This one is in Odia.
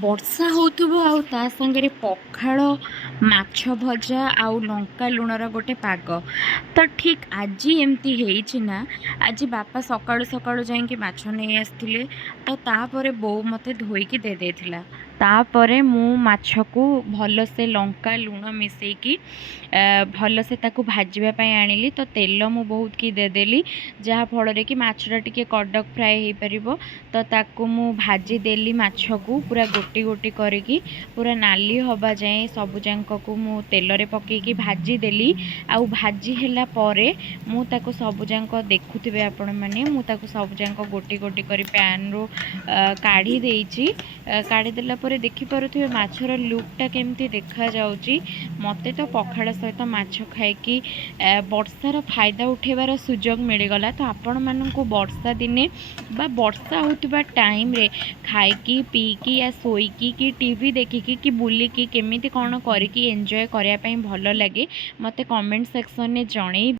ବର୍ଷା ହଉଥିବ ଆଉ ତା ସାଙ୍ଗରେ ପଖାଳ, ମାଛ ଭଜା ଆଉ ଲଙ୍କା ଲୁଣର ଗୋଟେ ପାଗ। ତ ଠିକ୍ ଆଜି ଏମିତି ହେଇଛି ନା, ଆଜି ବାପା ସକାଳୁ ସକାଳୁ ଯାଇକି ମାଛ ନେଇ ଆସିଥିଲେ। ତ ତାପରେ ବୋଉ ମୋତେ ଧୋଇକି ଦେଇ ଦେଇଥିଲା। ତାପରେ ମୁଁ ମାଛକୁ ଭଲସେ ଲଙ୍କା ଲୁଣ ମିଶାଇକି ଭଲସେ ତାକୁ ଭାଜିବା ପାଇଁ ଆଣିଲି। ତ ତେଲ ମୁଁ ବହୁତ କି ଦେଇଦେଲି, ଯାହାଫଳରେ କି ମାଛଟା ଟିକେ କଡ଼କ ଫ୍ରାଏ ହେଇପାରିବ। ତ ତାକୁ ମୁଁ ଭାଜିଦେଲି ମାଛକୁ ପୁରା ଗୋଟି ଗୋଟି କରିକି, ପୁରା ନାଲି ହେବା ଯାଏଁ ସବୁଯାକକୁ ମୁଁ ତେଲରେ ପକାଇକି ଭାଜିଦେଲି। ଆଉ ଭାଜି ହେଲା ପରେ ମୁଁ ତାକୁ ସବୁଯାକ ଦେଖୁଥିବେ ଆପଣମାନେ, ମୁଁ ତାକୁ ସବୁଯାକ ଗୋଟି ଗୋଟି କରି ପ୍ୟାନ୍ରୁ କାଢ଼ି ଦେଇଛି। କାଢ଼ିଦେଲା ପରେ ଦେଖିପାରୁଥିବେ ମାଛର ଲୁକ୍ଟା କେମିତି ଦେଖାଯାଉଛି। ମୋତେ ତ ପଖାଳ ସହିତ ମାଛ ଖାଇକି ବର୍ଷାର ଫାଇଦା ଉଠାଇବାର ସୁଯୋଗ ମିଳିଗଲା। ତ ଆପଣମାନଙ୍କୁ ବର୍ଷା ଦିନେ ବା ବର୍ଷା ହେଉଥିବା ଟାଇମ୍ରେ ଖାଇକି ପିଇକି ୟା ଶୋଇକି କି ଟିଭି ଦେଖିକି କି ବୁଲିକି କେମିତି କ'ଣ କରିକି ଏନ୍ଜୟ କରିବା ପାଇଁ ଭଲ ଲାଗେ ମୋତେ କମେଣ୍ଟ ସେକ୍ସନ୍ରେ ଜଣେଇବେ।